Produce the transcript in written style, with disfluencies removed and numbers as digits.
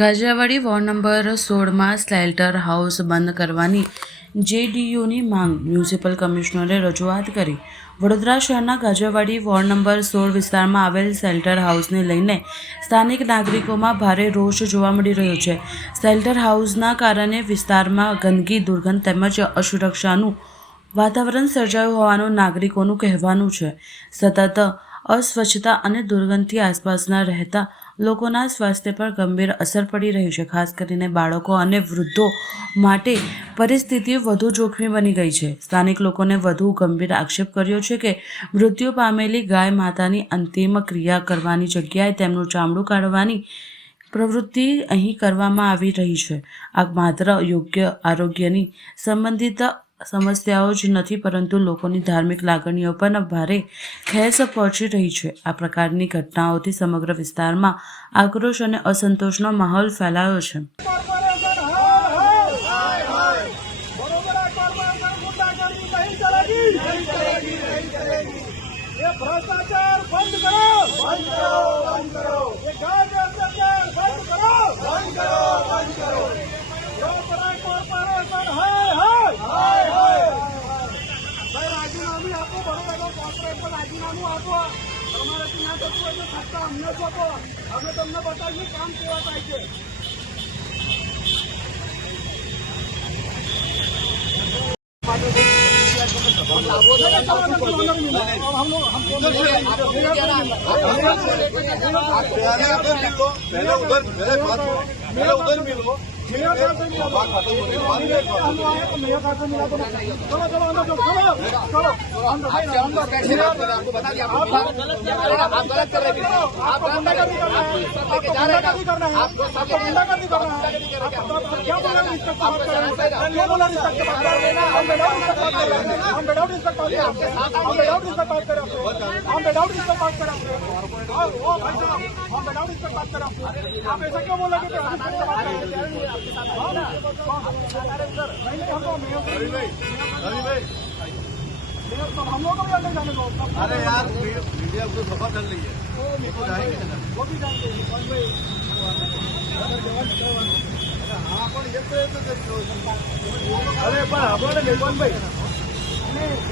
ગાજિયાવાડી ward number 16માં સ્લેલ્ટર house બંધ કરવાની જેડીયુની માંગ મ્યુનિસિપલ કમિશનરે રજૂઆત કરી। વડોદરા શહેરના ગાજિયાવાડી વોર્ડ નંબર 16 વિસ્તારમાં આવેલ શેલ્ટર હાઉસને લઈને સ્થાનિક નાગરિકોમાં ભારે રોષ જોવા મળી રહ્યો છે। શેલ્ટર હાઉસના કારણે વિસ્તારમાં ગંદકી, દુર્ગંધ તેમજ અસુરક્ષાનું વાતાવરણ સર્જાયું હોવાનું નાગરિકોનું કહેવાનું છે। સતત અસ્વચ્છતા અને દુર્ગંધથી આસપાસના રહેતા લોકોના સ્વાસ્થ્ય પર ગંભીર અસર પડી રહી છે। ખાસ કરીને બાળકો અને વૃદ્ધો માટે પરિસ્થિતિ વધુ જોખમી બની ગઈ છે। સ્થાનિક લોકોને વધુ ગંભીર આક્ષેપ કર્યો છે કે મૃત્યુ પામેલી ગાય માતાની અંતિમ ક્રિયા કરવાની જગ્યાએ તેમનું ચામડું કાઢવાની પ્રવૃત્તિ અહીં કરવામાં આવી રહી છે। આ માત્ર યોગ્ય આરોગ્યની સંબંધિત સમસ્યાઓ જ નથી, પરંતુ લોકોની ધાર્મિક લાગણીઓ પર ભારે ઠેસ પહોંચી રહી છે। આ પ્રકારની ઘટનાઓથી સમગ્ર વિસ્તારમાં આક્રોશ અને અસંતોષનો માહોલ ફેલાયો છે। भ्रष्टाचार बंद करो, बंद करो, बंद करो। ये गांजा अत्याचार बंद करो, बंद करो, बंद करो। कॉर्पोरेशन हाय हाय। भाई राजीनामું આપો, બરોબર કોર્પોરેશન રાજીનામું આપો। તમારાથી ના થતું હોય તો સત્તા અમને સોંપો, અમે તમને બતાવીએ કામ કેવા થાય છે। पहले उधर मिलो। आप ऐसा क्यों बोलोगे? हम लोग को भी अंदर जाने दो। अरे यार मीडिया को सफा कर ली है, वो भी जाएंगे। अरे पर આપણે ભાઈ